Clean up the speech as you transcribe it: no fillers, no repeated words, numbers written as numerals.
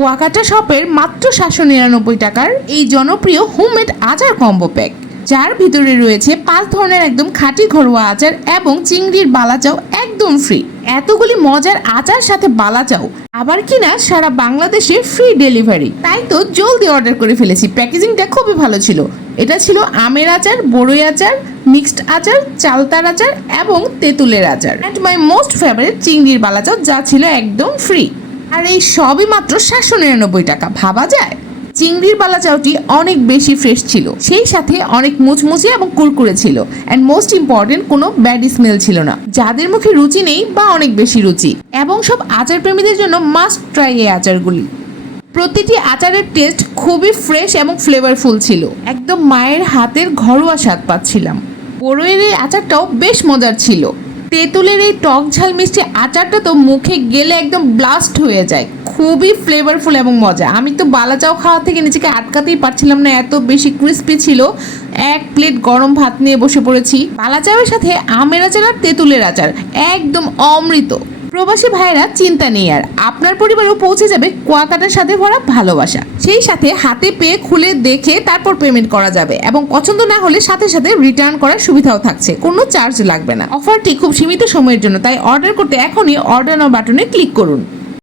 কুয়াকাটা শপের মাত্র 799 টাকার এই জনপ্রিয় হোমমেড আচার কম্বো প্যাক, যার ভিতরে রয়েছে 5 ধরনের একদম খাঁটি ঘরোয়া আচার এবং চিংড়ির বালাচাও একদম ফ্রি। এতগুলি মজার আচার সাথে বালাচাও আবার কিনা সারা বাংলাদেশে ফ্রি ডেলিভারি। তাই তো জলদি অর্ডার করে ফেলেছি। প্যাকেজিংটা খুবই ভালো ছিল। এটা ছিল আমের আচার, বড়ই আচার, মিক্সড আচার, চালতার আচার এবং তেঁতুলের আচার, অ্যান্ড মাই মোস্ট ফেভারিট চিংড়ির বালাচাও, যা ছিল একদম ফ্রি। আর এই সবই মাত্র 799 টাকা। ভাবা যায়? চিংড়ির বালাচাওটি অনেক বেশি ফ্রেশ ছিল, সেই সাথে অনেক মুচমুচে এবং কুরকুরে ছিল, অ্যান্ড মোস্ট ইম্পর্টেন্ট কোনো ব্যাড স্মেল ছিল না। যাদের মুখে রুচি নেই বা অনেক বেশি রুচি, এবং সব আচার প্রেমীদের জন্য মাস্ট ট্রাই এই আচারগুলি। প্রতিটি আচারের টেস্ট খুবই ফ্রেশ এবং ফ্লেভারফুল ছিল। একদম মায়ের হাতের ঘরোয়া স্বাদ পাচ্ছিলাম। বড়ইয়ের এই আচারটাও বেশ মজার ছিল। তেঁতুলের এই টক ঝাল মিষ্টি আচারটা তো মুখে গেলে একদম ব্লাস্ট হয়ে যায়। খুবই ফ্লেভারফুল এবং মজা। আমি তো বালাচাও খাওয়া থেকে নিজেকে আটকাতেই পারছিলাম না, এত বেশি ক্রিস্পি ছিল। এক প্লেট গরম ভাত নিয়ে বসে পড়েছি। বালাচাওয়ের সাথে আমের আচার আর তেঁতুলের আচার একদম অমৃত। প্রবাসী ভাইয়েরা চিন্তা নেই আর, আপনার পরিবারেও পৌঁছে যাবে কুয়াকাটার সাথে ভরা ভালোবাসা। সেই সাথে হাতে পেয়ে খুলে দেখে তারপর পেমেন্ট করা যাবে, এবং পছন্দ না হলে সাথে সাথে রিটার্ন করার সুবিধাও থাকছে, কোনো চার্জ লাগবে না। অফারটি খুব সীমিত সময়ের জন্য, তাই অর্ডার করতে এখনই অর্ডার নাও বাটনে ক্লিক করুন।